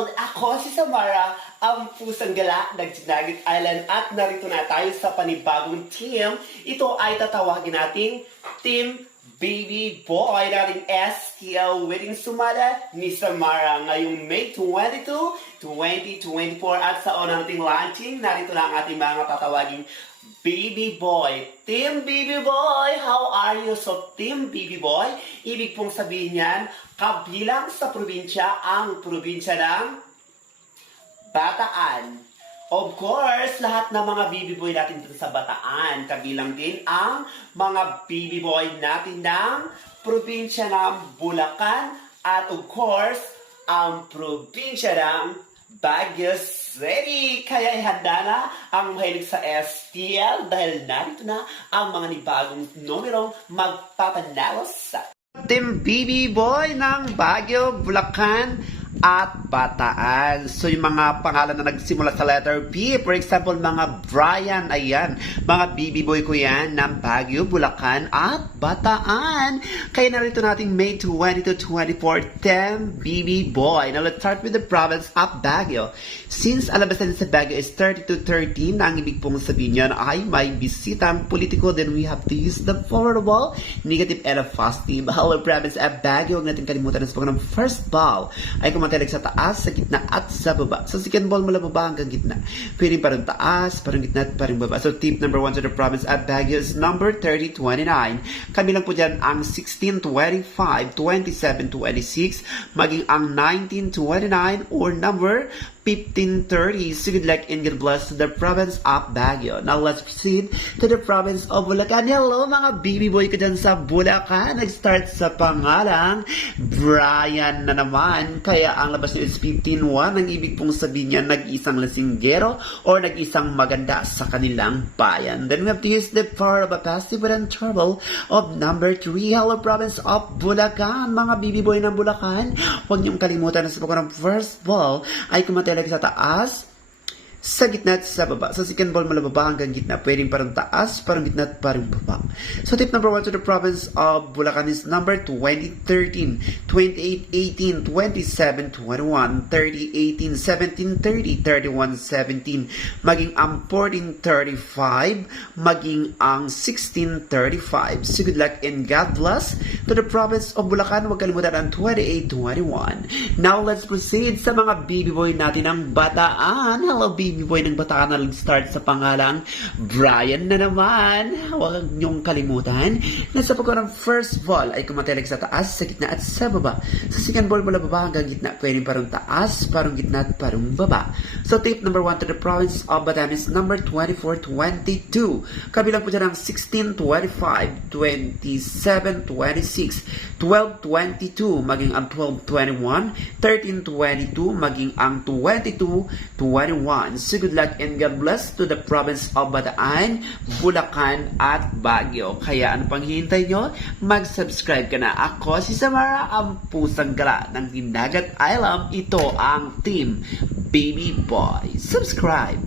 World! Ako si Samara, ang pusang gala ng Tinagat Island at narito na tayo sa panibagong team. Ito ay tatawagin nating Team Baby Boy nating STL Wedding Sumada ni Samara ngayong May 22, 2024 at sa unang nating launching, narito na ang ating mga tatawaging Baby Boy. Team Baby Boy, how are you? So, Team Baby Boy, ibig pong sabihin yan, kabilang sa probinsya, ang probinsya ng Bataan. Of course, lahat ng mga baby boy natin dito sa Bataan, kabilang din ang mga baby boy natin ng probinsya ng Bulacan at of course, ang probinsya ng Baguio City. Kaya ihanda na ang mahilig sa STL dahil narito na ang mga nibagong numerong magpapanalo sa Team Baby Boy ng Baguio, Bulacan, at Bataan. So, yung mga pangalan na nagsimula sa letter B, for example, mga Brian, ayan, mga baby boy ko yan ng Baguio, Bulacan, at Bataan. Kaya narito natin May 22, 24, Team Baby Boy. Now, let's start with the province of Baguio. Since alabasan sa Baguio is 32-13, ang ibig pong sabihin yan ay may bisitang politiko, then we have to use the forwardable, negative, and a positive. Hello, province of Baguio. Huwag natin kalimutan na ng first ball ay kumatalag sa taas, sa gitna, at sa baba. So, second ball mula baba hanggang gitna. Pwede parang taas, parang gitna, at parang baba. So, tip number 1 to the province at Baguio is number 3029. Kabilang po dyan ang 1625, 2726, maging ang 1929 or number 1530. So good luck and God bless to the province of Baguio. Now let's proceed to the province of Bulacan. Hello mga baby boy ko dyan sa Bulacan. Nag-start sa pangalang Brian na naman. Kaya ang labas nyo is 15-1. Ang ibig pong sabihin niya nag-isang lasinggero or nag-isang maganda sa kanilang bayan. Then we have to use the power of a passive and trouble of number 3. Hello province of Bulacan. Mga baby boy ng Bulacan. Huwag niyong kalimutan na sa pagkakang first ball ay kumatay sa taas, sa gitna at sa baba. So, second ball mula baba hanggang gitna. Pwedeng parang taas, parang gitna at parang baba. So, tip number 1 to the province of Bulacan is number 2013, 2818, 2721, 3018, 1730, 3117, maging ang 1435, maging ang 1635. So, good luck and God bless to the province of Bulacan. Huwag kalimutan ang 2821. Now, let's proceed sa mga baby boy natin ng Bataan. Hello, baby boy ng Bataan na start sa pangalang Brian na naman. Huwag niyong kalimutan na sa pagkaroon ng first ball ay kumatalag sa taas, sa gitna at sa baba. Sa second ball mula baba hanggang gitna, pwedeng parang taas, parang gitna at parang baba. So tip number 1 to the province of Bataan is number 2422. Kabilang po dyan ang 1625, 2726, 1222, maging ang 1221, 1322, maging ang 2221. So good luck and God bless to the province of Bataan, Bulacan, at Baguio. Kaya ano pang hihintay nyo? Mag-subscribe ka na. Ako si Samara, ang pusang gala ng Tinagat Island. Ito ang Team Baby Boy. Subscribe!